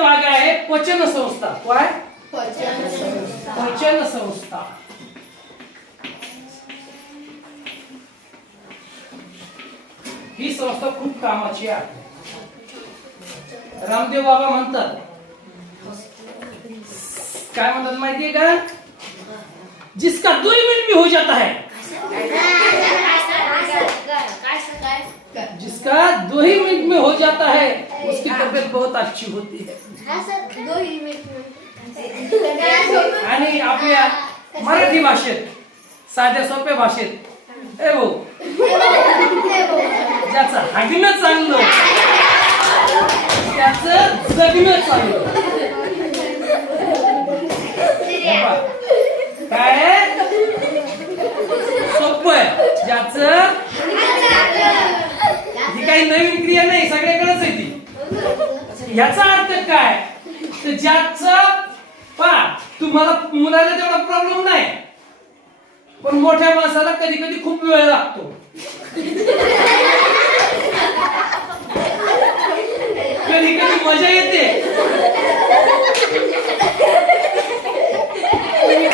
भाग आहे पचन संस्था. काय? पचन संस्था. ही संस्था खूप कामाची आहे. रामदेव बाबा म्हणतात, काय म्हणतात माहितीये का? जिसका 2 मिनट में हो जाता है, जिसका 2 ही मिनट में हो जाता है उसकी तबीयत बहुत अच्छी होती है. आणि आपल्या मराठी भाषेत, साध्या सोप्या भाषेत, ए भाऊ, ज्याचं हागणं चांगलं त्याचं जगणं चांगलं. काय सोपं आहे? ज्याचं, ही काही नवीन क्रिया नाही, सगळ्याकडेच आहे ती. याचा अर्थ काय? तर ज्याचं तुम्हाला मुलाला तेवढा प्रॉब्लेम नाही, पण मोठ्या माणसाला कधी कधी खूप वेळ लागतो. कधी कधी मजा येते, तुम्ही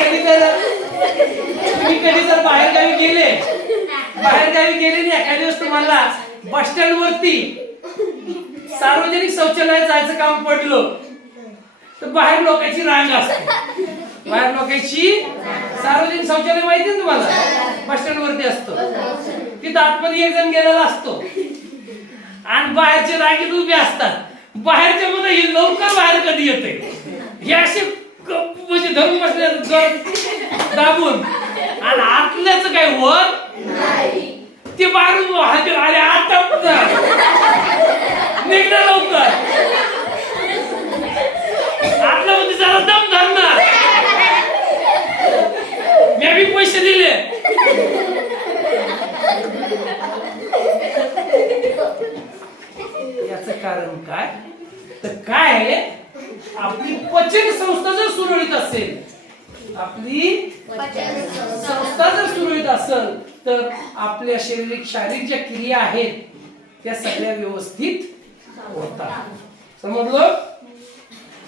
कधी जर बाहेरगावी गेले आणि एखाद्या दिवस तुम्हाला बस स्टँड वरती सार्वजनिक शौचालयात जायचं काम पडलं, तर बाहेर लोकांची रांग असते. बाहेर लोकांची सार्वजनिक शौचालय माहिती आहे तुम्हाला, बस स्टँड वरती असतो. तिथं आतमध्ये एक जण गेलेला असतो आणि बाहेरचे रांगेत उभे असतात. बाहेरच्या मध्ये ही लवकर बाहेर कधी येते, हे असे म्हणजे धरून बसले दाबून, आणि आतल्याच काय वर ते बाहेरून आले आता निघणार लवकर. आतल्या मध्ये जरा दम धरणार, मी बी पैसे दिले. याचं कारण काय? तर काय आहे, आपली पचन संस्था जर सुरळीत असेल, आपली संस्था जर सुरळीत असेल, तर आपल्या शारीरिक ज्या क्रिया आहेत त्या सगळ्या व्यवस्थित होतात. समजलं?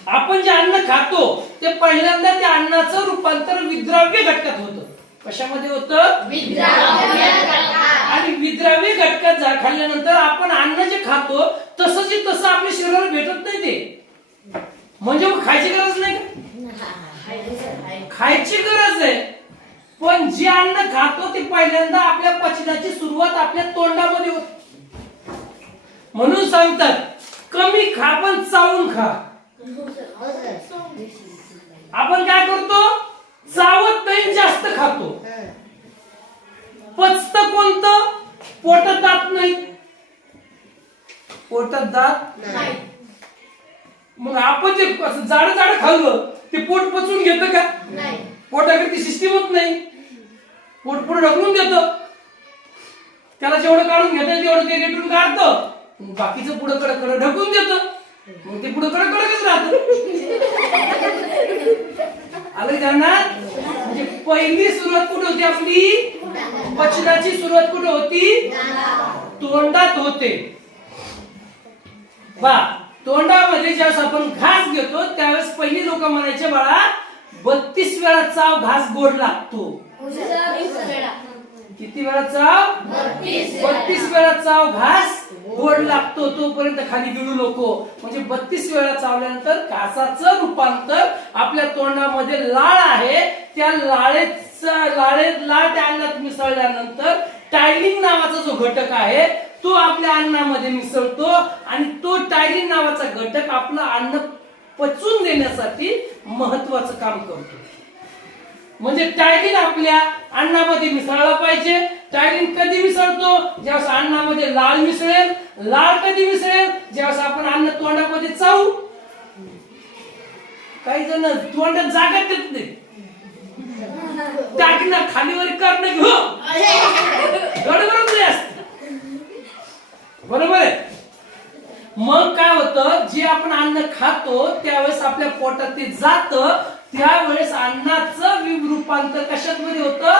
आपण जे अन्न खातो ते पहिल्यांदा त्या अन्नाचं रूपांतर विद्राव्य घटकात होतं. कशामध्ये होतं? विद्राव्य घटकात. आणि विद्राव्य घटकात खाल्ल्यानंतर आपण अन्न जे खातो तसंच तसं आपल्या शरीराला भेटत नाही ते. म्हणजे मग खायची गरज नाही का? खायची गरज आहे, पण जे अन्न खातो ते पहिल्यांदा आपल्या पचनाची सुरुवात आपल्या तोंडामध्ये होते. म्हणून सांगतात कमी खा पण चावून खा. आपण काय करतो? चावत नाही, जास्त खातो. पचतं कोणतं? पोटात दात नाही, पोटात दात नाही. मग आपण जे जाड खाल्लं ते पोट पचवून घेतं का? पोटाकडे ती सिस्टीमच नाही. पोट पुढे ढकलून देतं, त्याला जेवढं काढून घेतं तेवढं ते रेटून काढतं, बाकीचं पुढे कडे ढकलून देतं, मग ते पुढे कडकच राहतं. आलं ध्यानात? म्हणजे पहिली सुरुवात कुठे होती आपली? पचनाची सुरुवात कुठे होती? तोंडात होते. तोंडामध्ये ज्यावेळेस आपण घास घेतो त्यावेळेस पहिली लोक म्हणायचे, बाळा 32 वेळा चाव, घास गोड लागतो. किती वेळा चाव? 32 वेळा चाव, घास गोड लागतो. तोपर्यंत खाली गिळू नको. म्हणजे 32 वेळा चावल्यानंतर घासाचं रूपांतर आपल्या तोंडामध्ये लाळ आहे, त्या लाळ त्या अन्नात मिसळल्यानंतर टायलिंग नावाचा जो घटक आहे तो आपल्या अन्नामध्ये मिसळतो, आणि तो टायलिन नावाचा घटक आपलं अन्न पचवून देण्यासाठी महत्वाचं काम करतो. म्हणजे टायलिन आपल्या अन्नामध्ये मिसळला पाहिजे. टायलिन कधी मिसळतो? ज्यावेळेस अन्नामध्ये लाळ मिसळेल. लाळ कधी मिसळेल? ज्यावेळेस आपण अन्न तोंडामध्ये चावू. काही जण तोंडात जागा देत नाही, टाकणं खालीवर करणं घेऊ गडबड असते. बरोबर आहे? मग काय होतं, जे आपण अन्न खातो त्यावेळेस आपल्या पोटात ते जातं, त्यावेळेस अन्नाचं रूपांतर कशामध्ये होतं?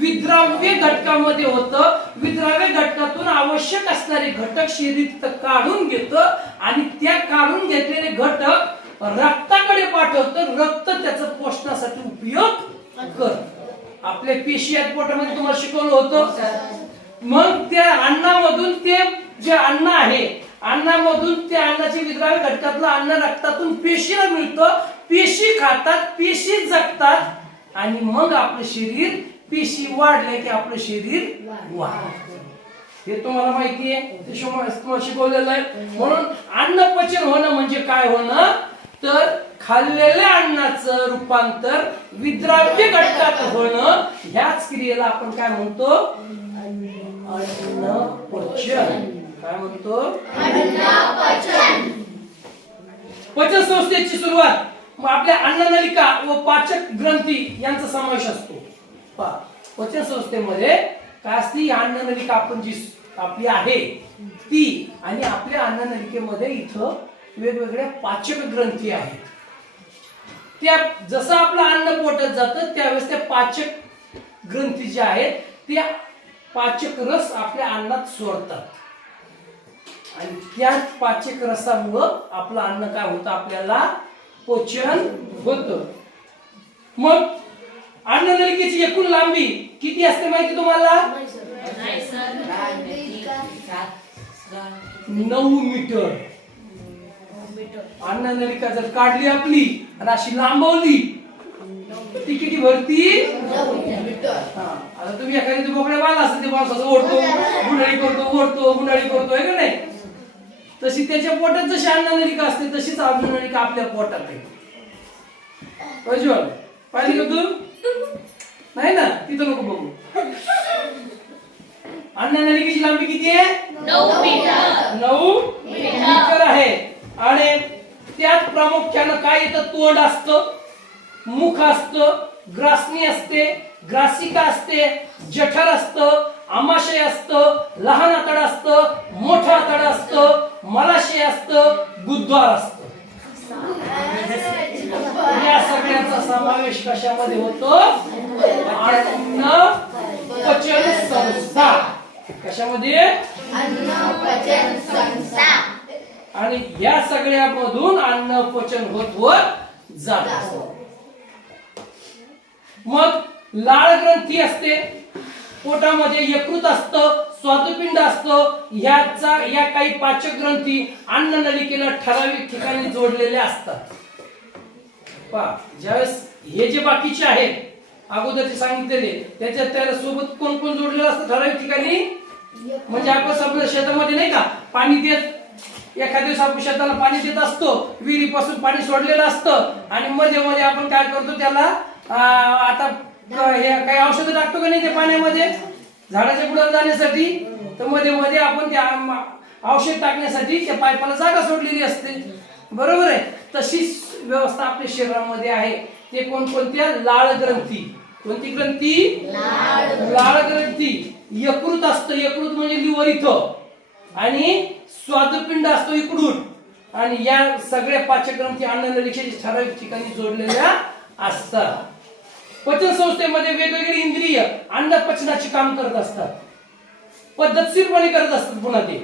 विद्राव्य घटकामध्ये होतं. विद्राव्य घटकातून आवश्यक असणारे घटक शरीर काढून घेतं, आणि त्या काढून घेतलेले घटक रक्ताकडे पाठवतं, रक्त त्याचं पोषणासाठी उपयोग करत. आपल्या पेशी आहेत पोटामध्ये, तुम्हाला शिकवलं होतं. मग त्या अन्नामधून ते जे अन्न आहे, अन्नामधून त्या अन्नाचे विद्राव्य घटकातलं अन्न रक्तातून पेशीला मिळतं, पेशी खातात, पेशी जगतात आणि मग आपलं शरीर, पेशी वाढले की आपलं शरीर वाढतं. हे तुम्हाला माहिती आहे, ते तुम्हाला शिकवलेलं आहे. म्हणून अन्न पचन होणं म्हणजे काय होणं, तर खाल्लेल्या अन्नाचं रूपांतर विद्राव्य घटकात होणं, ह्याच क्रियेला आपण काय म्हणतो, अन्न पचन. काय म्हणतो, अन्न पचन. पचन संस्थेची सुरुवात मग आपल्या अन्ननलिका व पाचक ग्रंथी यांचा समावेश असतो. पचन संस्थेमध्ये काय असते, अन्ननलिका आपण जी आपली आहे ती, आणि आपल्या अन्ननलिकेमध्ये इथं वेगवेगळ्या पाचक ग्रंथी आहेत. त्या जसं आपलं अन्न पोटात जातं त्यावेळेस त्या पाचक ग्रंथी ज्या आहेत त्या पाचक रस आपल्या अन्नात सोडतात आणि त्या पाचक रसामुळं आपलं अन्न काय होतं, आपल्याला पचन होतं. मग अन्ननलिकेची एकूण लांबी किती असते माहिती तुम्हाला, 9 मीटर. अन्ननलिका जर काढली आपली आणि अशी लांबवली ती किती भरती, 9 मीटर. आता तुम्ही एखादी बोकड्या बांधला असते, ते माणसाचं ओढतो, गुंडाळी करतो, ओढतो, गुंडाळी करतो, आहे का नाही, तशी त्याच्या पोटात जशी अन्ननलिका असते तशीच अन्ननलिका आपल्या पोटात आहे. प्रज्वल पाहिली का तू, नाही ना, तिथं नको बघू. अन्ननलिकेची लांबी किती आहे, 9 मीटर. 9 मीटर आहे. आणि त्यात प्रामुख्यानं काय येतं, तोंड असतं, मुख असतं, ग्रासनी असते, ग्रासिका असते, जठर असतं, आमाशय असतं, लहान आतड असतं, मोठं आतड असतं, मलाशय असतं, गुद्द्वार असतं. या सगळ्यांचा समावेश कशामध्ये होतो, अन्न पचन संस्था. कशामध्ये, अन्न पचन संस्था. आणि या सगळ्यामधून अन्न पचन होत जात. मग लाळ ग्रंथी असते, पोटामध्ये यकृत असतं, स्वादुपिंड असतं. या काही पाचक ग्रंथी अन्ननलिकेला ठराविक ठिकाणी जोडलेल्या असतात. ज्यावेळेस हे जे बाकीचे आहेत अगोदरचे सांगितलेले, त्याच्या सोबत कोण कोण जोडलेलं असतं ठराविक ठिकाणी, म्हणजे आपण सगळं शेतामध्ये नाही का पाणी देत, एखाद्या दिवस आपण शेताला पाणी देत असतो, विहिरीपासून पाणी सोडलेलं असतं आणि मध्ये मध्ये आपण काय करतो, त्याला आता हे काही औषधं टाकतो का नाही ते पाण्यामध्ये झाडाच्या बुडाला जाण्यासाठी, तर मध्ये मध्ये आपण त्या औषध टाकण्यासाठी त्या पाईपाला जागा सोडलेली असते, बरोबर आहे. तशीच व्यवस्था आपल्या शरीरामध्ये आहे. ते कोणकोणत्या, लाळ ग्रंथी. कोणती ग्रंथी, लाळ ग्रंथी. यकृत असतं, यकृत म्हणजे लिव्हर इथं, आणि स्वादुपिंड असतो इकडून. आणि या सगळ्या पाचक ग्रंथी अन्ननलिकेच्या ठराविक ठिकाणी जोडलेल्या असतात. पचन संस्थेमध्ये वेगवेगळी इंद्रिय अन्न पचनाचे काम करत असतात, पद्धतशीरपणे करत असतात. पुन्हा ते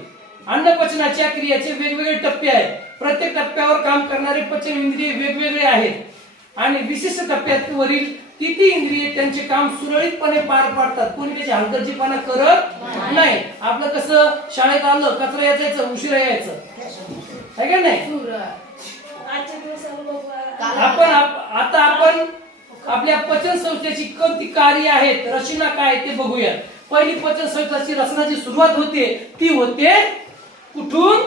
अन्न पचनाच्या क्रियेचे वेगवेगळे टप्पे आहेत. प्रत्येक टप्प्यावर काम करणारे पचन इंद्रिय वेगवेगळे आहेत आणि विशिष्ट टप्प्यावरील किती इंद्रिय त्यांचे काम सुरळीतपणे पार पाडतात. कोणी त्याची हलगर्जीपणा करत नाही. आपलं कसं शाळेत आलं कचरा यायचं, उशिरा यायचं, आहे का नाही. आपण आपल्या पचन संस्थेची कोणती कार्य आहेत, रचना काय ते बघूया. पहिली पचन संस्थेची रचना जी सुरुवात होते ती होते कुठून,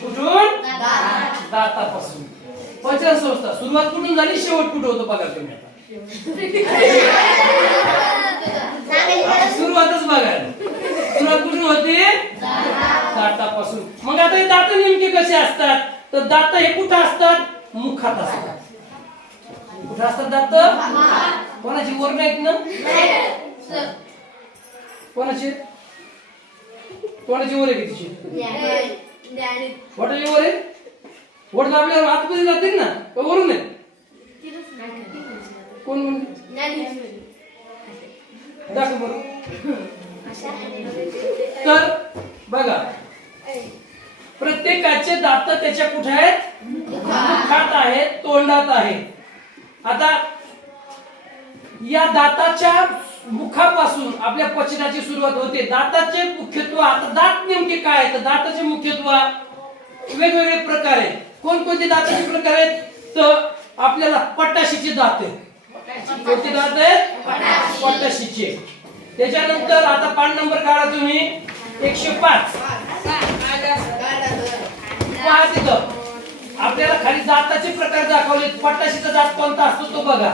कुठून, दातापासून. पचन संस्था सुरुवात कुठून झाली, शेवट कुठे होतो बघा तुम्ही आता. सुरुवातच बघा, सुरुवात कुठून होते, दातापासून. मग आता हे दात नेमके कसे असतात, तर दात हे कुठं असतात, मुखात असतात. कुठं असतात दात, कोणाची वर नाहीत ना, कोणाचे, कोणाची वर आहे, कितीची वटाची वर आहे. वट दाबल्यावर आतमध्ये जातील ना, वरून आहे. कोण म्हणते, दाखव बरं. तर बघा प्रत्येकाचे दात त्याच्या कुठे आहेत? मुखात आहेत, तोंडात आहेत. आता या दाताच्या मुखापासून आपल्या पचनाची सुरुवात होते. दाताचे मुख्यत्व, आता दात नेमके काय आहेत? दाताचे मुख्यत्व वेगवेगळे प्रकार आहेत. कोणकोणते दाताचे प्रकार आहेत? तर आपल्याला पटाशीचे दात आहेत. कोणते दात आहेत? पटाशीचे. त्याच्यानंतर आता 5 नंबर काढा तुम्ही, 105. पहा तिथं आपल्याला खाली दाताचे प्रकार दाखवले. पटाशीचा दात कोणता असतो तो बघा,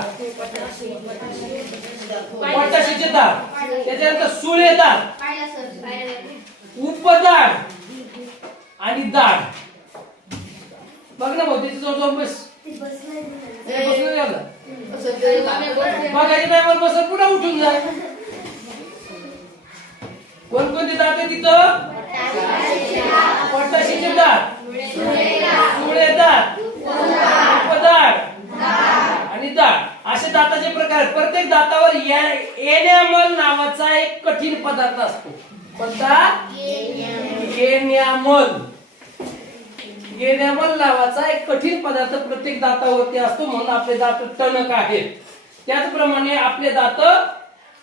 पटाशीचे दात. त्याच्यानंतर सुळे दात, उपदाढ आणि दाढ. बघ ना भाऊ, त्याची जवळ बस बघायची टायमाला बस, पुन्हा उठून जाय. कोणकोणते दात आहे तिथं? पटाशीचे दात, सुळे दात, उपदाढ आणि दाढ, असे दाताचे प्रकार. प्रत्येक दातावर एनॅमल नावाचा एक कठीण पदार्थ असतो. कोणता? एनॅमल. एनॅमल नावाचा एक कठीण पदार्थ प्रत्येक दातावरती असतो, म्हणून आपले दात टणक आहेत. त्याचप्रमाणे आपले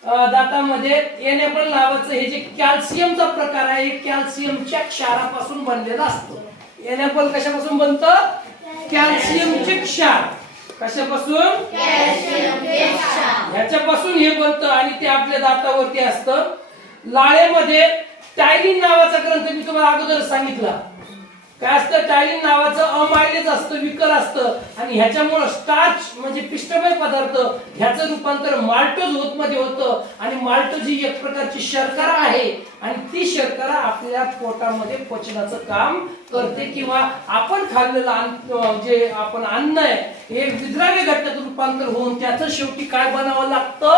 दातामध्ये एनॅमल नावाचं हे जे कॅल्शियमचा प्रकार आहे, कॅल्शियमच्या क्षारापासून बनलेला असतो. एनॅमल कशापासून बनतं? कॅल्शियमचे क्षार. कशापासून? ह्याच्यापासून हे बनतं आणि ते आपल्या दातावरती असतं. लाळेमध्ये टायलिन नावाचा ग्रंथ मी तुम्हाला अगोदर सांगितला. काय असतं? टायलिन नावाचं अमायलेज असतं, विकर असतं आणि ह्याच्यामुळे स्टार्च म्हणजे पिष्टमय पदार्थ ह्याचं रूपांतर माल्टोज मध्ये होतं आणि माल्टोज ही एक प्रकारची शर्करा आहे आणि ती शर्करा आपल्या पोटामध्ये पचनाचं काम करते किंवा आपण खाल्लेलं जे आपण अन्न आहे हे विद्राव्य घटकात रूपांतर होऊन त्याचं शेवटी काय बनावं लागतं?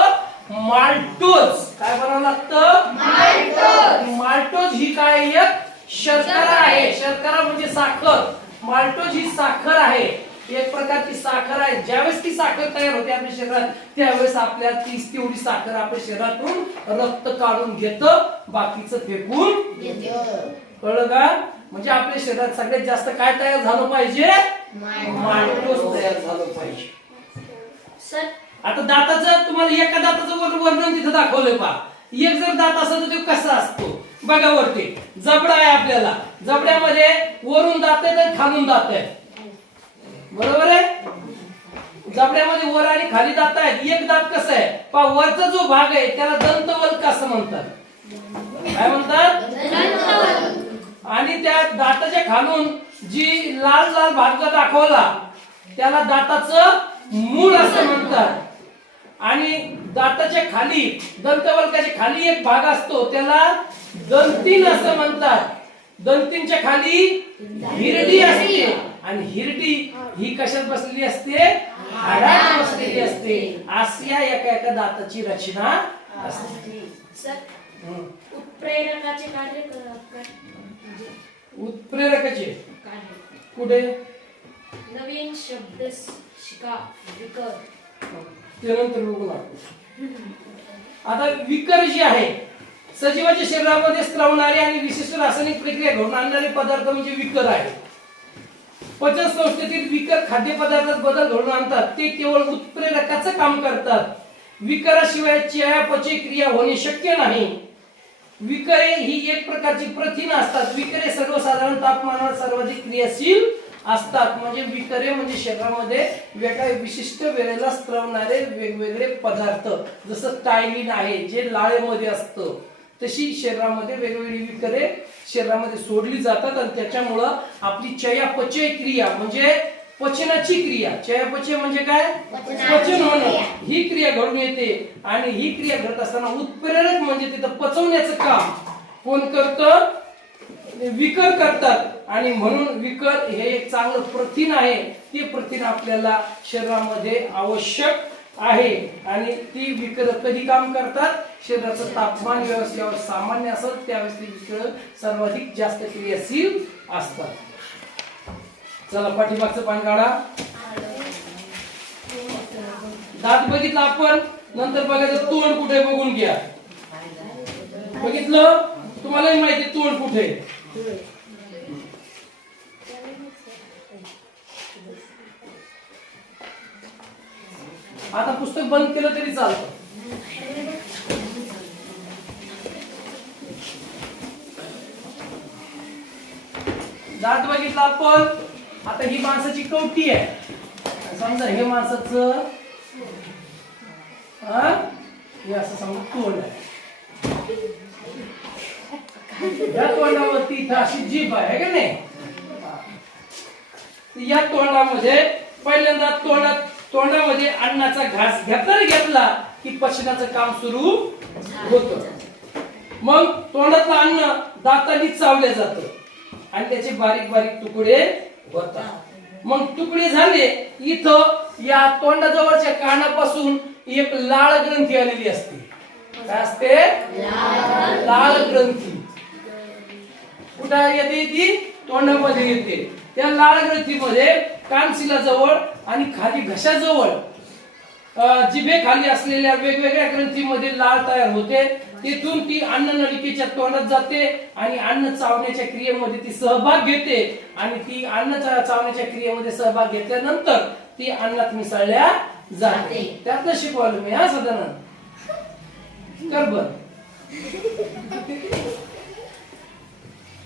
माल्टोज. काय बनावं लागतं? माल्टोज. माल्टोज ही काय? एक शर्करा आहे. शर्करा म्हणजे साखर. माल्टोज ही साखर आहे, एक प्रकारची साखर आहे. ज्यावेळेस ती साखर तयार होते आपल्या शरीरात त्यावेळेस आपल्या तेवढी साखर आपल्या शरीरातून रक्त काढून घेतं, बाकीचं फेकून घेतं. कळलं का? म्हणजे आपल्या शरीरात सगळ्यात जास्त काय तयार झालं पाहिजे? माल्टोज तयार झालं पाहिजे. आता दाताचं तुम्हाला एका दाताचं वर्णन तिथं दाखवलंय पहा. एक जर दात असेल तर तो कसा असतो बघा. वरती जबडा आहे आपल्याला, जबड्यामध्ये वरून दात आहेत आणि खालून दात आहेत. बरोबर आहे? जबड्यामध्ये वर आणि खाली दात आहेत. एक दात कसं आहे पहा, वरचा जो भाग आहे त्याला दंतवल्क असं म्हणतात. काय म्हणतात? आणि त्या दाताच्या खालून जी लाल लाल भाग दाखवला त्याला दाताचं मूळ असं म्हणतात. आणि दाताच्या खाली, दंतवल्काच्या खाली एक भाग असतो त्याला दंतीन असं म्हणतात. दंतींच्या खाली हिरडी असते आणि हिरडी ही कशात बसलेली असते? हाडात बसलेली असते. अशा एका एका दाताची रचना असते. उत्प्रेरकाचे कार्य उत्प्रेरकाचे कुठे? नवीन शब्द शिका. विकर. त्यानंतर बघू लागतो. आता विकर जी आहे सजीवाच्या शरीरामध्ये स्त्रवणारे आणि विशिष्ट रासायनिक प्रक्रिया घडून आणणारे पदार्थ म्हणजे विकर आहे. पचन संस्थेतील विकर खाद्यपदार्थात बदल घडून आणतात. ते केवळ उत्प्रेरकाचं काम करतात. विकराशिवाय चयापचय क्रिया होणे शक्य नाही. विकरे ही एक प्रकारची प्रथिने असतात. विकरे सर्वसाधारण तापमानावर सर्वाधिक क्रियाशील असतात. म्हणजे विकरे म्हणजे शरीरामध्ये वेगळ्या विशिष्ट वेळेला स्त्रवणारे वेगवेगळे पदार्थ, जसं टायलिन आहे जे लाळेमध्ये असतं, तशी शरीरामध्ये वेगवेगळी विकरे शरीरामध्ये सोडली जातात आणि त्याच्यामुळं आपली चयापचय क्रिया म्हणजे पचनाची क्रिया, चयापचय म्हणजे काय? पचन होणं, ही क्रिया घडून येते. आणि ही क्रिया घडत असताना उत्प्रेरक म्हणजे तिथं पचवण्याचं काम कोण करतं? विकर करतात. आणि म्हणून विकर हे एक चांगलं प्रथिन आहे. ते प्रथिन आपल्याला शरीरामध्ये आवश्यक आहे. आणि ती विकर कधी काम करतात? शरीराचं तापमान व्यवस्थेवर सामान्य असत त्यावेळेस ती विकर सर्वाधिक जास्त क्रियाशील असतात. चला पाठीमागचं पान काढा. दात बघितलं आपण, नंतर बघायचं तोंड कुठे बघून घ्या. बघितलं? तुम्हालाही माहिती तोंड कुठे. आता पुस्तक बंद केलं तरी चालतं. दात बघितला आपण. आता ही माणसाची कवटी आहे. समजा हे माणसाचं हे असं समजा तोंड आहे. या तोंडावरती इथं अशी जीभ आहे का नाही. या तोंडामध्ये पहिल्यांदा तोंडामध्ये अन्नाचा घास घेतला की पचनाचं काम सुरू होतं. मग तोंडातलं अन्न दातांनी चावलं जातं आणि त्याचे बारीक बारीक तुकडे होतात. मग तुकडे झाले इथं या तोंडाजवळच्या कानापासून एक लाळ ग्रंथी आलेली असते. काय असते? लाळ ग्रंथी. कुठं येते ती? तोंडामध्ये येते. त्या लाळ ग्रंथीमध्ये कानशिलाजवळ आणि खाली घशाजवळ जिभेखाली असलेल्या वेगवेगळ्या ग्रंथीमध्ये लाळ तयार होते. तिथून ती अन्न नलिकेच्या तोंडात जाते आणि अन्न चावण्याच्या क्रियेमध्ये ती सहभाग घेते आणि ती अन्न चावण्याच्या क्रियेमध्ये सहभाग घेतल्यानंतर ती अन्नात मिसळल्या जाते. त्यातलं शिकवलं मी सदानंद. कर बर.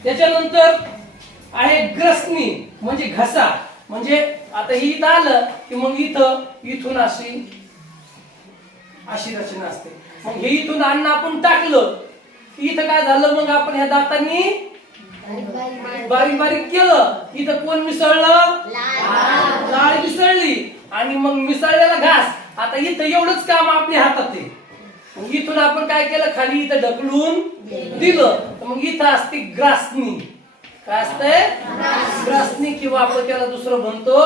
त्याच्यानंतर आहे ग्रसनी म्हणजे घसा. म्हणजे आता ही इथं आलं की मग इथून अशी रचना असते. मग हे इथून अन्न आपण टाकलं की इथं काय झालं, मग आपण ह्या दातांनी बारीक बारीक केलं. इथं कोण मिसळलं? लाळ मिसळली. आणि मग मिसळलेला घास आता इथं एवढंच काम आपल्या हातात आहे. मग इथून आपण काय केलं? खाली इथं ढकलून दिलं. तर मग इथं असते ग्रासनी. काय असतंय? ग्रासनी किंवा आपण त्याला दुसरं म्हणतो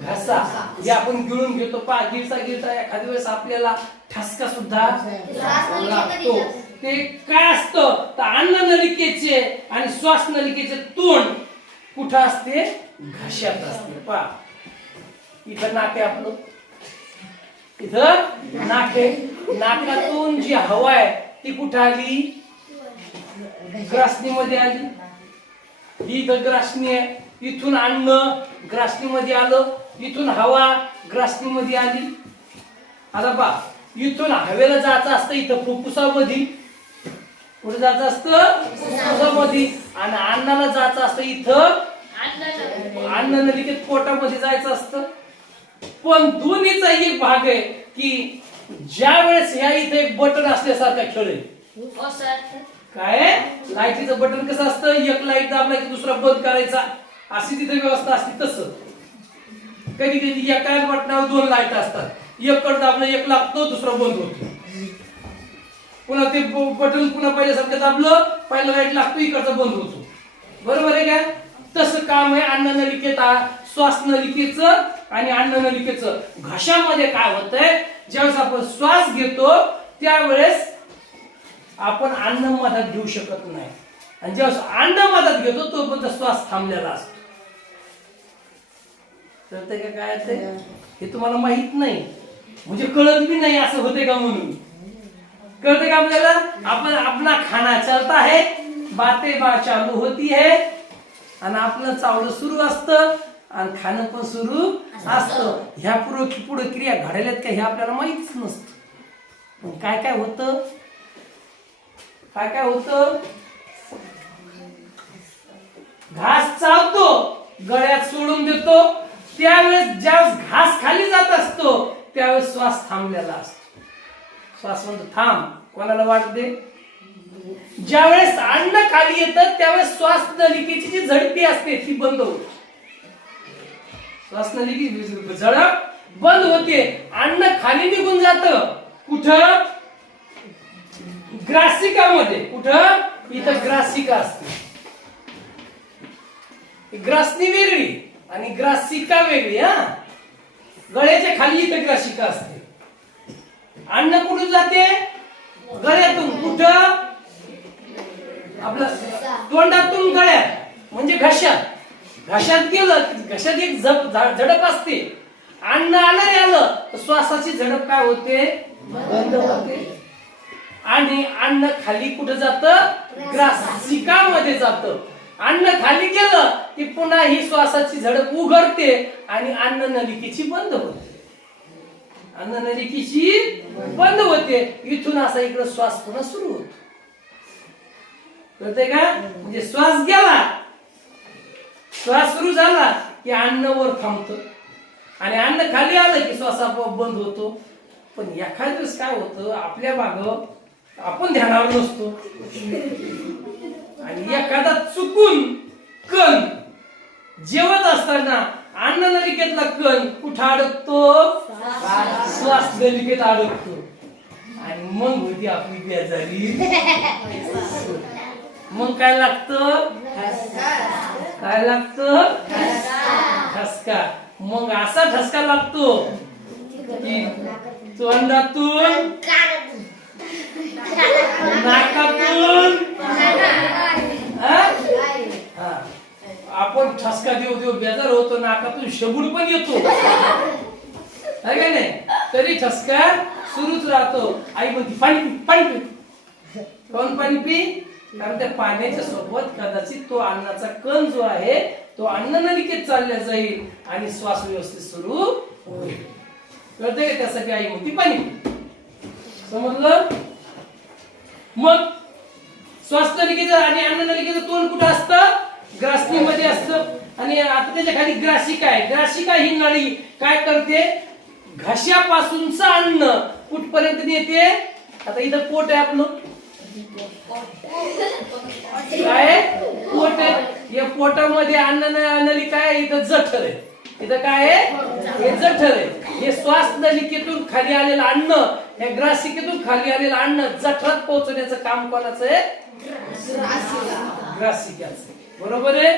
घसा. जे आपण गिळून घेतो. गिळता एखाद्या वेळेस आपल्याला ठसका सुद्धा लागतो. ते काय असतं? तर अन्न नलिकेचे आणि श्वास नलिकेचे तोंड कुठं असते? घशात असते. पहा इथं नाक आहे आपलं. इथं नाक आहे. नाकातून जी हवा आहे ती कुठं आली? ग्रासनी मध्ये आली. ही इथं ग्रासनी आहे. इथून अन्न ग्रासनी मध्ये आलं. इथून हवा ग्रासनी मध्ये आली. आता पहा इथून हवेला जायचं असतं इथं फुफ्फुसामध्ये. कुठे जायचं असतं? फुफ्फुसामध्ये. आणि अन्नाला जायचं असतं इथं अन्न नलिकेत पोटामध्ये जायचं असतं. पण दोन्हीचा एक भाग आहे की ज्या वेळेस ह्या इथे एक बटन असल्यासारखा खेळ आहे. काय? लाईटीचं बटन कसं असतं? एक लाईट दाबला की दुसरा बंद करायचा अशी तिथे व्यवस्था असते. तसं कधी कधी एका बटनावर दोन लाईट असतात. एक कड दाबलं एक लागतो दुसरा बंद होतो. पुन्हा ते बटन पुन्हा पहिल्यासारखं दाबलं पहिला लाईट लागतो इकडचा बंद होतो. बरोबर आहे का? तसं काम आहे अन्न नलिकेत श्वास नलिकेचं आणि अन्न नलिकेचं. घशामध्ये काय होतंय? ज्यावेळेस आपण श्वास घेतो त्यावेळेस आपण अन्न मधात घेऊ शकत नाही. आणि ज्यावेळेस अन्न मधात घेतो तोपर्यंत श्वास थांबलेला असतो. कळतंय का काय ते? हे तुम्हाला माहित नाही म्हणजे कळत भी नाही असं होते का म्हणून. कळतंय का आपल्याला? आपण अपना खाना चलता है, बातें चालू होती है आणि आपलं चावलं सुरू असतं आणि खाणं पण सुरू असतं. ह्या पुढे क्रिया घडायल्यात का हे आपल्याला माहितीच नसतं. पण काय काय होतं? काय काय होतं? घास चावतो गळ्यात सोडून देतो. त्यावेळेस ज्यावेळेस घास खाली जात असतो त्यावेळेस श्वास थांबलेला असतो. श्वास म्हणतो थांब. कोणाला वाटते? ज्यावेळेस अन्न खाली येतं त्यावेळेस श्वास नलिकेची जी झडपी असते ती बंद होते. श्वास नलिकेची झडप बंद होते. अन्न खाली निघून जातं. कुठं? ग्रासिकामध्ये. कुठं? इथं ग्रासिका असते. ग्रासनी वेगळी आणि ग्रासिका वेगळी. गळ्याच्या खाली इथं ग्रासिका असते. अन्न कुठून जाते? गळ्यातून. कुठं? आपलं तोंडातून गळ्यात म्हणजे घशात. घशात गेलं घशात एक झडप असते. अन्न आलं तर श्वासाची झडप काय होते? बंद होते. आणि अन्न खाली कुठं जातं? ग्रासिकामध्ये जातं. अन्न खाली गेलं की पुन्हा ही श्वासाची झडप उघडते आणि अन्न नलिकेची बंद होते. अन्ननलिकेची बंद होते. इथून असा इकडे श्वास पुन्हा सुरू होतो. कळतंय का? म्हणजे श्वास गेला, श्वास सुरू झाला की अन्न वर थांबतं आणि अन्न खाली आलं की श्वास आपोआप बंद होतो. पण एखाद्या वेळेस काय होतं, आपल्या माग आपण ध्यानावर नसतो आणि एखादा चुकून कण जेवत असताना अन्ननलिकेतला कण कुठं अडकतो? श्वास नलिकेत अडकतो आणि मग होती आपली बेजारी. मग काय लागतं? काय लागतं? ठसका. मग असा ठसका लागतो की तोंडातून, नाकातून, आपण ठसका देऊ देऊ बेजार होतो, नाकातून शबूड पण येतो, है का नाही? तरी ठसका सुरूच राहतो. आई म्हणते पाणी पी, पाणी पी. कोण पाणी पी? कारण त्या पाण्याच्या सोबत कदाचित तो अन्नाचा कण जो आहे तो अन्ननलिकेत चालला जाईल आणि श्वास व्यवस्थित सुरू होईल. कळतंय का? त्यासाठी आई म्हणते पाणी पी. समजलं? मग श्वास नलिकेचं आणि अन्ननलिकेचं तोंड कुठं असतं? ग्रासनीमध्ये असतं. आणि आता त्याच्या खाली ग्रासिका आहे. ग्रासिका ही नळी काय करते? घशापासूनचं अन्न कुठपर्यंत नेते? आता इथं पोट आहे आपलं, काय पोट आहे. या पोटामध्ये अन्न नलिका आहे. इथं जठर आहे. इथं काय आहे? हे जठर आहे. हे श्वास नलिकेतून खाली आलेलं अन्न, या ग्रासिकेतून खाली आलेलं अन्न जठरात पोहोचवण्याचं काम कोणाचं आहे? ग्रासिकाचं. बरोबर आहे?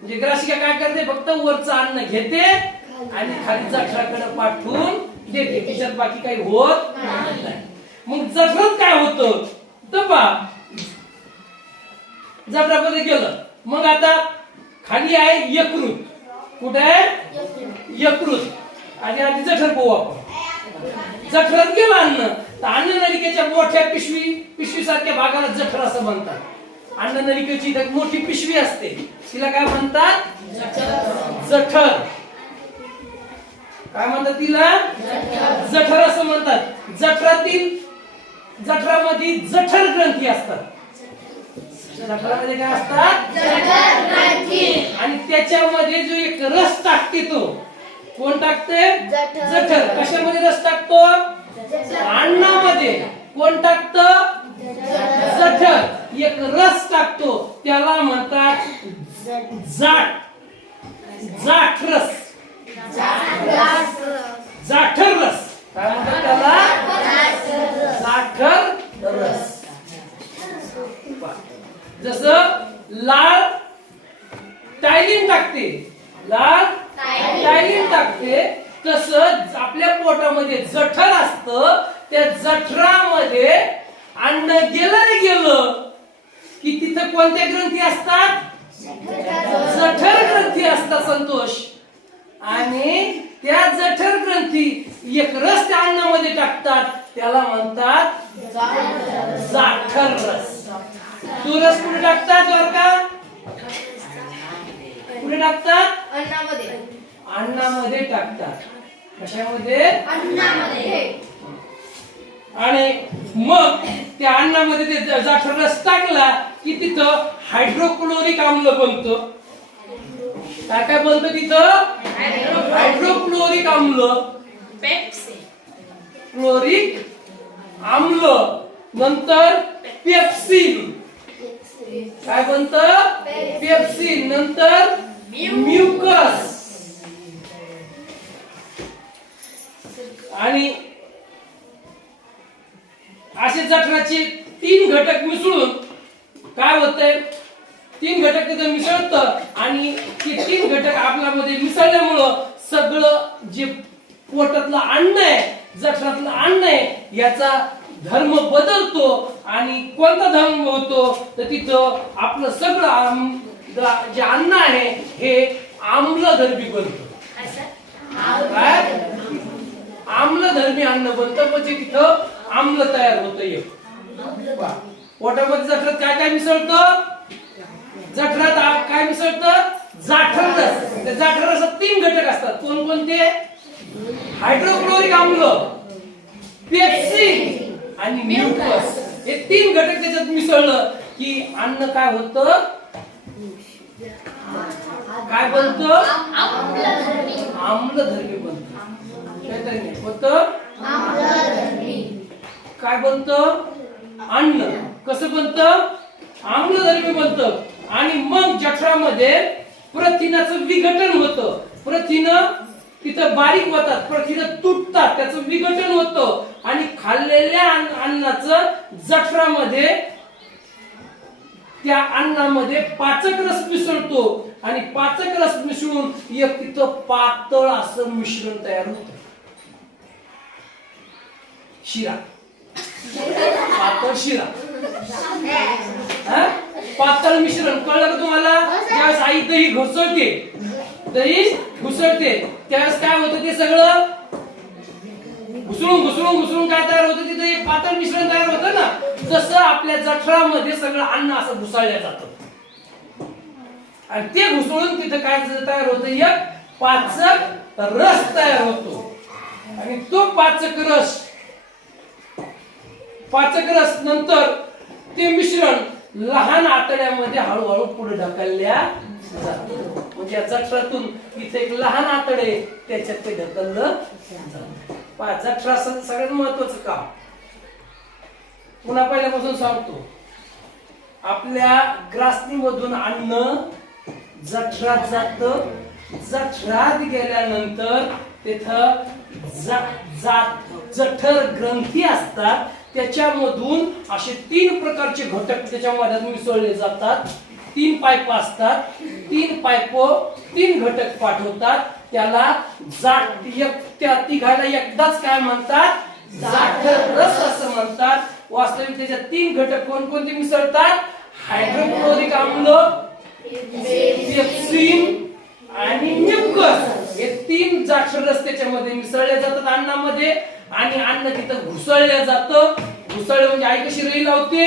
म्हणजे ग्रासिका काय करते? फक्त वरचं अन्न घेते आणि खाली जठराकडे पाठवून देते. तिच्यात बाकी काही होत नाही. मग जठरात काय होतं? तर पहा, जठरामध्ये गेलं. मग आता खाली आहे यकृत. कुठे आहे? यकृत. आणि आधी जठर पाहू आपण. जठरात गेलं अन्न तर अन्ननलिकेच्या मोठ्या पिशवी सारख्या भागाला जठर असं म्हणतात. अन्ननलिकेची एक मोठी पिशवी असते, तिला काय म्हणतात? जठर. काय म्हणतात तिला? जठर असं म्हणतात. जठरामध्ये जठर ग्रंथी असतात. जठरामध्ये काय असतात? जठर ग्रंथी. आणि त्याच्यामध्ये जो एक रस टाकते तो कोण टाकते? जठर. कशामध्ये रस टाकतो? अन्नामध्ये. कोण टाकतं? जठर. एक रस टाकतो त्याला म्हणतात जाठ. जाठरस. जाठर रस. काय म्हणतात त्याला? जाठर रस. जसं लाळ टायलिन टाकते, लाळ टायलिन टाकते, तसं आपल्या पोटामध्ये जठर असतं. त्या जठरामध्ये अन्न गेलं की तिथं कोणत्या ग्रंथी असतात? जठर ग्रंथी असतात. संतोष. आणि त्या जठर ग्रंथी एक रस त्या अन्नामध्ये टाकतात, त्याला म्हणतात जाठर रस. तो रस कुठे टाकतात बरं का? कुठे टाकतात? अन्नामध्ये. अन्नामध्ये टाकतात. कशामध्ये? अन्नामध्ये. आणि मग त्या अन्नामध्ये ते जाठर रस टाकला की तिथं हायड्रोक्लोरिक आम्ल बनतं. काय काय बनतं तिथं? हायड्रोक्लोरिक आम्ल, क्लोरिक आम्ल, नंतर पेप्सिन. काय बनतं? पेप्सिन. नंतर म्युकस. आणि असे जठराचे 3 घटक मिसळून काय होतंय? 3 घटक तिथे मिसळतं आणि ते 3 घटक आपल्यामध्ये मिसळल्यामुळं सगळं जे पोटातलं अन्न आहे, जठरातलं अन्न आहे, याचा धर्म बदलतो. आणि कोणता धर्म होतो? तर तिथं आपलं सगळं जे अन्न आहे हे आम्लधर्मी बनतं. काय? आम्लधर्मी अन्न बनतं. म्हणजे तिथं आम्ल तयार होतं. पोटामध्ये जठरात काय काय मिसळतं? जठरात काय मिसळतं? जाठर रस. त्या जाठर रसात 3 घटक असतात. कोणकोणते? हायड्रोक्लोरिक आम्ल, पेप्सिन आणि म्युकस हे तीन घटक त्याच्यात मिसळलं की अन्न काय होतं, काय बनतं, आम्लधर्मी बनतं. काहीतरी नाही होतं, काय बनतं, अन्न कसं बनतं, आम्लधर्मी बनतं. आणि मग जठरामध्ये प्रथिनाचं विघटन होतं. प्रथिन तिथं बारीक होतात, प्रथिन तुटतात, त्याचं विघटन होतं आणि खाल्लेल्या अन्नाचं जठरामध्ये त्या अन्नामध्ये पाचक रस मिसळतो आणि पाचक रस मिसळून एक तिथं पातळ असं मिश्रण तयार होतं. शिरा, पातळ शिरा, पातळ मिश्रण कळलं का तुम्हाला? ज्यावेळेस आई दही घुसळते, दही घुसळते त्यावेळेस काय होतं, ते सगळं घुसळून घुसळून घुसळून काय तयार होतं, तिथं एक पातळ मिश्रण तयार होतं ना. तसं आपल्या जठरामध्ये सगळं अन्न असं घुसळलं जातं आणि ते घुसळून तिथं काय तयार होतं, एक पाचक रस तयार होतो. आणि तो पाचक रस नंतर ते मिश्रण लहान आतड्यामध्ये हळूहळू पुढे ढकलल्या जातं. म्हणजे या जठरातून इथे एक लहान आतडे त्याच्यात ते ढकललं जातं. जठराचं सगळ्यात महत्वाचं काम पुन्हा पहिल्यापासून सांगतो. आपल्या ग्रासनीमधून अन्न जठरात जातं. जठरात गेल्यानंतर तिथं जठर ग्रंथी असतात, त्याच्यामधून असे तीन प्रकारचे घटक त्याच्यामध्ये मिसळले जातात. तीन पाईप असतात, तीन पाईप तीन घटक पाठवतात. त्याला त्या तिघाला एकदाच काय म्हणतात, जाठर रस असं म्हणतात. वास्तविक त्याच्यात तीन घटक कोणकोणते मिसळतात, हायड्रोक्लोरिक आम्ल, पेप्सिन आणि म्युकस हे तीन जाठर रस त्याच्यामध्ये मिसळले जातात अन्नामध्ये. आणि अन्न तिथं घुसळलं जातं. घुसळलं म्हणजे आई कशी रई लावते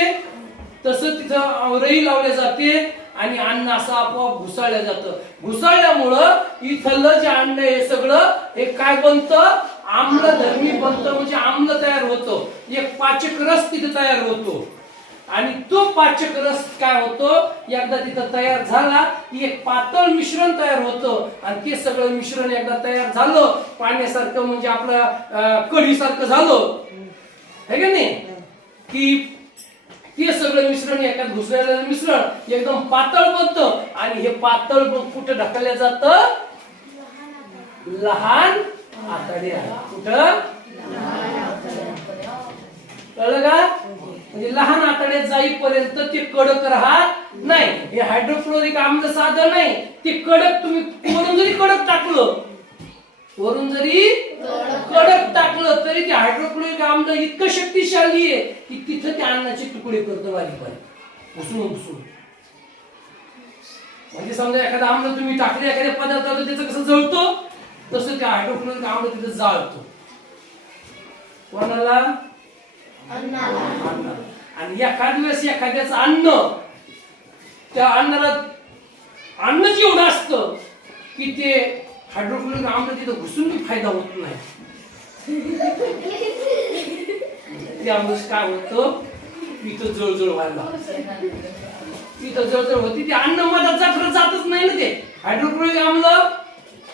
तसं तिथं रई लावल्या जाते आणि अन्न असं आपोआप घुसळलं जातं. घुसळल्यामुळं इथलं जे अन्न हे सगळं हे काय बनतं, आम्लधर्मी बनतं. म्हणजे आम्ल तयार होतं, एक पाचक रस तिथे तयार होतो. आणि तो पाचक रस काय होतो, एकदा तिथं तयार झाला की एक पातळ मिश्रण तयार होतं. आणि ते सगळं मिश्रण एकदा तयार झालं पाण्यासारखं, म्हणजे आपलं कढी सारखं झालं है का नाही, की ते सगळं मिश्रण एकात घुसलेलं मिश्रण एकदम पातळ बनतं. आणि हे पातळ कुठं ढकललं जातं, लहान आतड्या. कुठं, कळलं का? म्हणजे लहान आतड्यात जाईपर्यंत ते कडक राहत नाही. हे हायड्रोक्लोरिक आम्ल साधं नाही, ते कडक. तुम्ही वरून जरी कडक टाकलं, वरून जरी कडक टाकलं तरी ते हायड्रोक्लोरिक आम्ल इतकं शक्तिशाली आहे की तिथं त्या अन्नाचे तुकडे करतं बारीक बारीक घुसळून घुसळून. म्हणजे समजा एखादा आम्ल तुम्ही टाकले एखाद्या पदार्थात, त्याचं कसं जळतो तसं त्या हायड्रोक्लोरिक आम्ल तिथं जाळतो. कोणाला, अन्नाला. आणि एखाद वेळेस एखाद्याचं अन्न, त्या अन्नाला अन्नच एवढं असतं की ते हायड्रोक्लोरिक आम्ल तिथं घुसून बी फायदा होत नाही. त्यामुळे काय होतं, तिथं जळजळ व्हायला लागतं. तिथं जळजळ होती, ते अन्न मधात जठरात जातच नाही ना. ते हायड्रोक्लोरिक आम्ल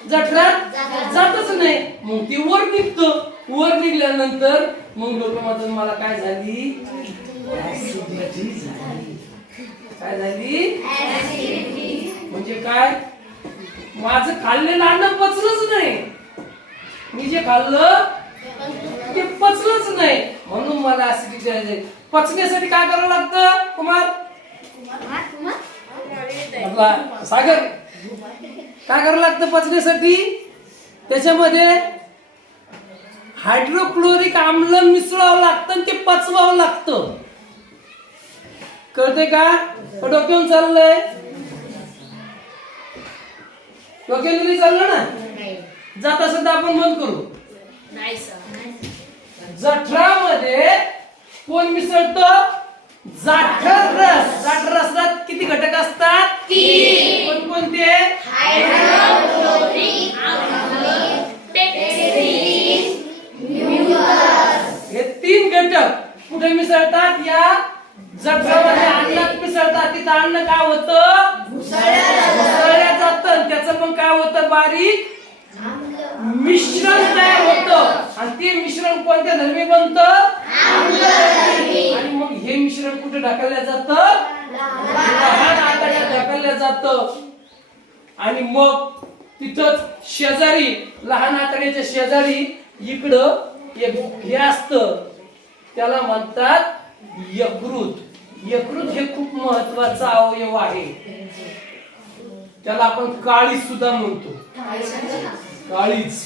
जठरात जातच नाही. मग ते वर निघतं. वर निघल्यानंतर मग लोक म्हणतात मला काय झाली, ऍसिडिटी झाली. काय झाली, म्हणजे काय, माझं खाल्लेलं अन्न पचलंच नाही. मी जे खाल्लं ते पचलंच नाही, म्हणून मला ऍसिडिटी झाली. पचण्यासाठी काय करावं लागतं कुमार, सागर, काय करावं लागतं पचण्यासाठी? त्याच्यामध्ये हायड्रोक्लोरिक आम्ल मिसळावं लागतं आणि ते पचवावं लागतं. कळते का? डोक्यावरून चाललंय, डोक्यावरून चाललं ना. जात असेल तर आपण बंद करू. जठरामध्ये कोण मिसळतं, जाठर रस. जाठर रसात किती घटक असतात, तीन. कोणकोणते, हायड्रोक्लोरिक आम्ल, पेप्सिन, म्युकस. हे जठरामध्ये अन्नात मिसळतात, तिथं अन्न काय होतं? घुसळल्या जातं. त्याचं पण काय होतं? बारीक मिश्रण तयार होतं आणि ते मिश्रण कोणत्या धर्मी बनतं? आणि मग हे मिश्रण कुठे ढकललं जातं? लहान आतड्यात ढकललं जातं. आणि मग तिथंच शेजारी, लहान आतड्याच्या शेजारी इकडं एक हे असतं, त्याला म्हणतात यकृत. यकृत हे खूप महत्वाचा अवयव आहे. त्याला आपण काळीज सुद्धा म्हणतो. काळीज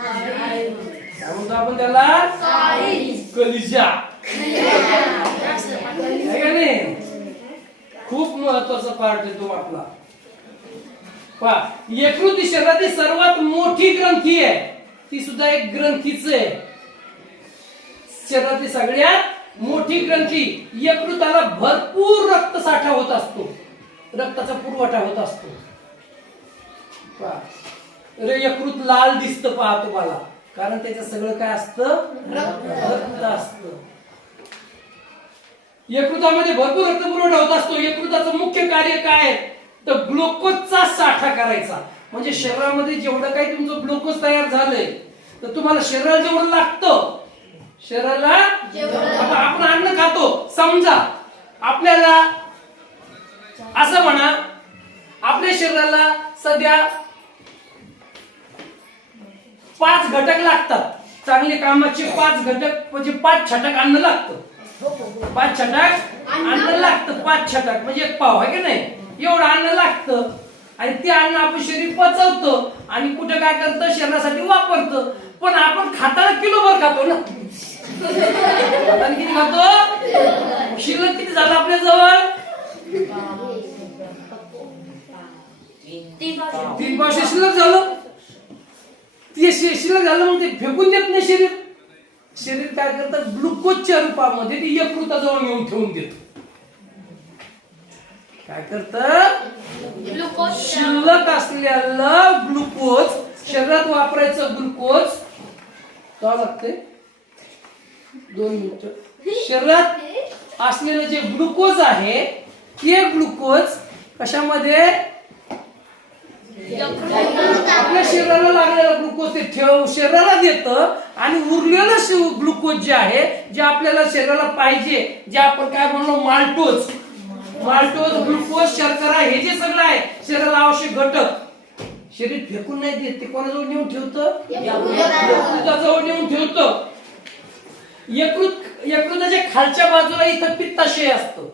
काय म्हणतो आपण त्याला? कलिजा. आहे का नाही? खूप महत्वाचा पार्ट आहे तो आपला. पहा, यकृत ही शरीरातील सर्वात मोठी ग्रंथी आहे. ती सुद्धा एक ग्रंथीच आहे. शरीरातील सगळ्यात मोठी ग्रंथी. यकृताला भरपूर रक्तसाठा होत असतो, रक्ताचा पुरवठा होत असतो. पहा, यकृत लाल दिसतं पहा तुम्हाला, कारण त्याचं सगळं काय असतं? रक्त असतं. यकृतामध्ये भरपूर रक्त पुरवठा होत असतो. यकृताचं मुख्य कार्य काय? तर ग्लुकोजचा साठा करायचा. म्हणजे शरीरामध्ये जेवढं काही तुमचं ग्लुकोज तयार झालंय, तर तुम्हाला शरीराला जेवढं लागतं, शरीराला आता आपण अन्न खातो, समजा आपल्याला असं म्हणा, आपल्या शरीराला सध्या 5 घटक लागतात. चांगले कामाचे 5 घटक म्हणजे 5 छटक अन्न लागतं. 5 छटक अन्न लागतं. 5 छटक म्हणजे एक पाव, आहे की नाही? एवढं अन्न लागतं. आणि ते अन्न आपण शरीर पचवतं आणि कुठे काय करतं? शरीरासाठी वापरतं. पण आपण खाताना किलोभर खातो ना. खाताना किती खातो? शिल्लक किती झालं आपल्या जवळ? 3 पावशे शिल्लक झालं. ते शिल्लक झालं मग ते फेकून देत नाही शरीर. शरीर काय करतं? ग्लुकोजच्या रूपामध्ये ते यकृताजवळ नेऊन ठेवून देत. काय करतं? शिल्लक असलेलं ग्लुकोज, शरीरात वापरायचं ग्लुकोज काय लागतंय? 2 मिनिटं. शरीरात असलेलं जे ग्लुकोज आहे, ते ग्लुकोज कशामध्ये? आपल्या शरीराला लागलेला ग्लुकोज ते शरीराला देतं. आणि उरलेलं ग्लुकोज जे आहे, जे आपल्याला शरीराला पाहिजे, जे आपण काय म्हणलो माल्टोज, ग्लुकोज, शर्करा, हे जे सगळं आहे शरीराला आवश्यक घटक, शरीर फेकून नाही देत. ते कोणाजवळ नेऊन ठेवतं? यकृताजवळ नेऊन ठेवतं. यकृताच्या खालच्या बाजूला इथं पित्ताशय असतं.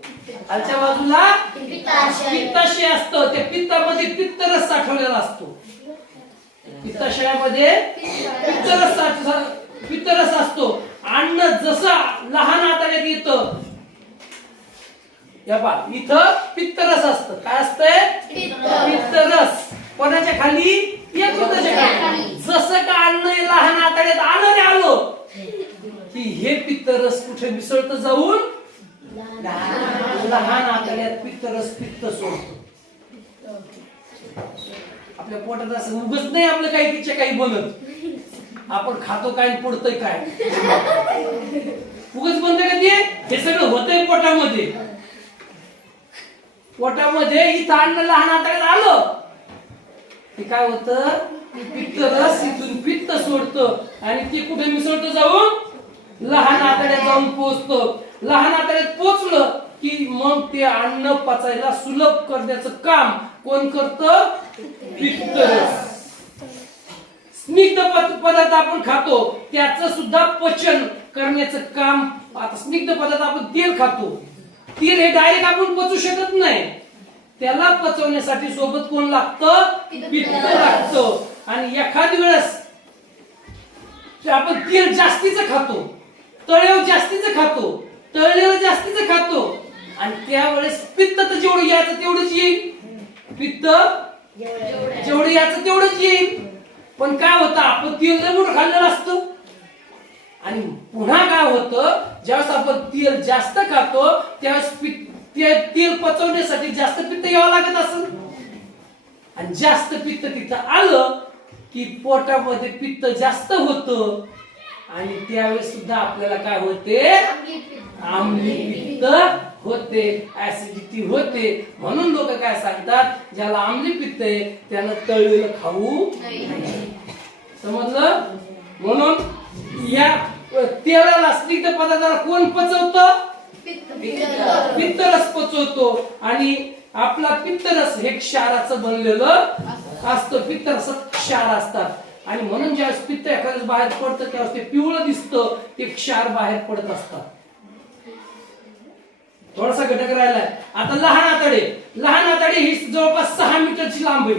खालच्या बाजूला पित्ताशय असतं. त्या पित्तामध्ये पित्तरस साठवलेला असतो. पित्ताशयामध्ये पित्तरस असतो. अन्न जसं लहान आतड्यात येतं, या पहा इथं पित्तरस असतं. काय असतंय? पित्तरस. कोणाच्या खाली? यकृताच्या खाली. जसं का अन्न लहान आतड्यात आलो की हे पित्तरस कुठे मिसळतं जाऊन? लहान आतड्यात पित्तरस पित्त सोडतो. आपल्या पोटात असं उगत नाही आपलं काही तिच्या काही बनत. आपण खातो काय पडतंय काय? उगच बनतं का ते? हे सगळं होतंय पोटामध्ये. पोटामध्ये इथं अन्न लहान आतड्यात आलं की काय होतं? पित्तरस इथून पित्त सोडतं आणि ते कुठे मिसळतं जाऊन? लहान आतड्यात जाऊन पोहोचतं. लहान आतड्यात पोहोचलं की मग ते अन्न पचायला सुलभ करण्याचं काम कोण करतं? पित्तरस. स्निग्ध पदार्थ आपण खातो, त्याचं सुद्धा पचन करण्याचं काम. आता स्निग्ध पदार्थ आपण तेल खातो, तेल हे डायरेक्ट आपण पचवू शकत नाही. त्याला पचवण्यासाठी सोबत कोण लागतं? पित्त लागतं. आणि एखाद्या वेळेस आपण तेल जास्तीचं खातो, तळेव जास्तीचं खातो, तळलेलं जास्तीचं खातो आणि त्यावेळेस पित्त तर जेवढं यायचं तेवढंच येईल. पित्त जेवढं यायचं तेवढंच येईल. पण काय होतं? आपण तेल लय मोठं खाल्लेलं असतं आणि पुन्हा काय होतं? ज्यावेळेस आपण तेल जास्त खातो त्यावेळेस तेल पचवण्यासाठी जास्त पित्त यावं लागत असेल. आणि जास्त पित्त तिथं आलं की पोटामध्ये पित्त जास्त होतं आणि त्यावेळेस सुद्धा आपल्याला काय होते? आम्ली पित्त होते, ऍसिडिटी होते. म्हणून लोक काय सांगतात, ज्याला आम्ली पित्त आहे त्यानं तळलेलं खाऊ नये. समजलं? म्हणून या तेलाला स्निग्ध पदार्थाला कोण पचवतं? पित्तरस पचवतो. आणि आपला पित्तरस हे क्षाराचं बनलेलं असतं. पित्तरसात क्षार असतात आणि म्हणून ज्यावेळेस पित्त एखाद्याच बाहेर पडतं त्यावेळेस ते पिवळं दिसतं, ते क्षार बाहेर पडत असतात. थोडासा घटक राहिलाय. आता लहान आतडे. लहान आतडे ही जवळपास 6 मीटरची लांबी.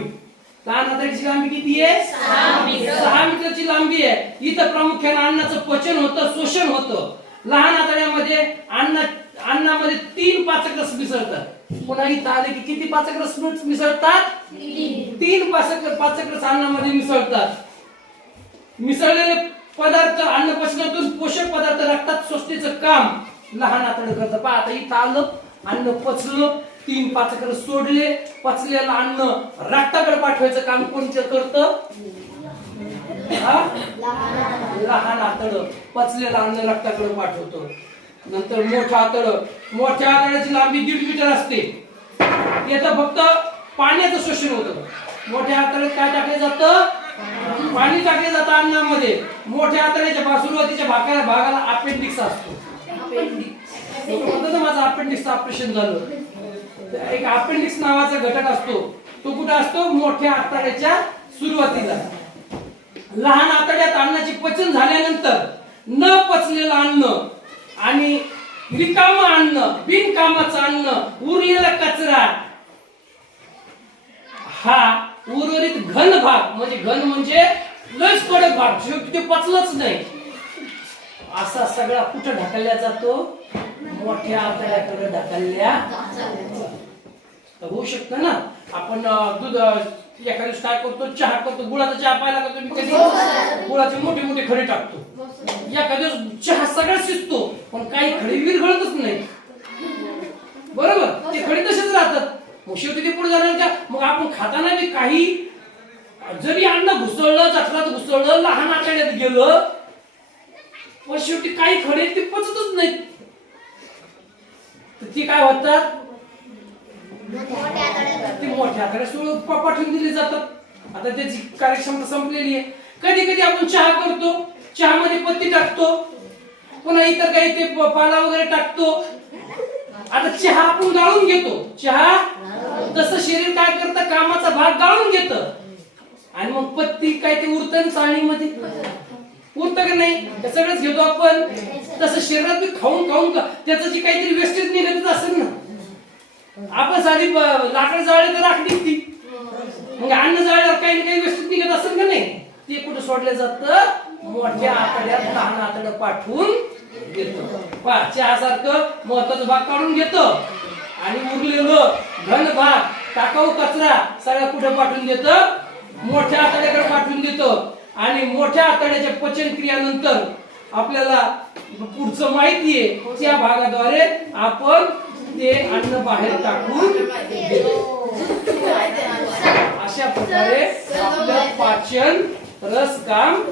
लहान आतड्याची लांबी किती आहे? 6 मीटरची लांबी आहे. इथं प्रामुख्याने अन्नाचं पचन होतं, शोषण होतं. लहान आतड्यामध्ये अन्नामध्ये 3 पाचक रस मिसळतात. पुन्हा इथं आले की किती पाचक रस मिसळतात? 3 पाचक रस अन्नामध्ये मिसळतात. मिसळलेले पदार्थ अन्न पचनातून पोषक पदार्थ रक्तात शोषण्याचं काम लहान आतडे करतं. पहा आता इथं आलं, अन्न पचलं, 3 पाचक रस सोडले, पचलेलं अन्न रक्ताकडे पाठवायचं काम कोणतं करतं? लहान आतडं पचलेलं अन्न रक्ताकडे पाठवतो. नंतर मोठं आतडं. मोठ्या आतड्याची लांबी 1.5 मीटर असते. याचं फक्त पाण्याचं शोषण होतं. मोठ्या आतड्यात काय टाकलं जातं? पाणी टाकले जातं अन्नामध्ये. मोठ्या आतड्याच्या सुरुवातीच्या भागाला अपेंडिक्स असतो. माझं अपेंडिक्सचं ऑपरेशन झालं. एक अपेंडिक्स नावाचा घटक असतो. तो कुठे असतो? मोठ्या आतड्याच्या सुरुवातीला. लहान आतड्यात अन्नाचे पचन झाल्यानंतर न पचलेलं अन्न आणि रिकाम अन्न, बिनकामाचं अन्न, उरलेला कचरा, हा उर्वरित घन भाग, म्हणजे घन म्हणजे लयच कडक भाग, ते पचलंच नाही, असा सगळा कुठं ढकलल्या जातो? मोठ्या आतड्याकडे ढकलल्या. होऊ शकतं ना. आपण दूध एखाद्या दिवशी काय करतो? चहा करतो. गुळाचा चहा पाहिला का तुम्ही कधी? गुळाचे मोठे मोठे खडे टाकतो. एखाद्या दिवस चहा सगळा शिजतो पण काही खडे विरघळतच नाही. बरोबर? ते खडे तसेच राहतात. मग शेवटी ते पुढे जाणार का? मग आपण खाताना बी काही जरी अन्न घुसळलं, चटरात घुसळलं, लहान आतड्यात गेलं, पण शेवटी काही खडे ते पचतच नाहीत. ती काय होतात? ती मोठ्या आतड्यात पाठवून दिली जातात. आता त्याची कार्यक्षमता संपलेली आहे. कधी कधी आपण चहा करतो, चहामध्ये पत्ती टाकतो, पुन्हा इतर काही ते पाला वगैरे टाकतो. आता चहा आपण गाळून घेतो. चहा तसं शरीर काय करतं? कामाचा भाग गाळून घेतं आणि मग पत्ती काय ते उरतं चाळणीमध्ये. उरतं का नाही? हे सगळंच घेतो आपण. तसं शरीरात खाऊन खाऊन त्याचं जे काहीतरी वेस्टेज निघतच असेल ना. आपण साधी लाकड जाळले तर राख निघती, मग अन्न जाळल्यावर काही ना काही वेस्टेज निघत असेल का नाही? ते कुठं सोडलं जातं? मोठ्या आतड्यात लहान आतडं पाठवून घेतो. चहा सारखं महत्वाचा भाग काढून घेतो आणि उरलेलं घन भाग, टाकाऊ कचरा सगळं कुठे पाठवून देतं? मोठ्या आतड्याकडे पाठवून देतो. आणि मोठ्या आतड्याच्या पचन क्रियानंतर आपल्याला पुढचं माहितीये, त्या भागाद्वारे आपण ते अन्न बाहेर टाकून देतो. अशा प्रकारे आपलं पाचन रस काम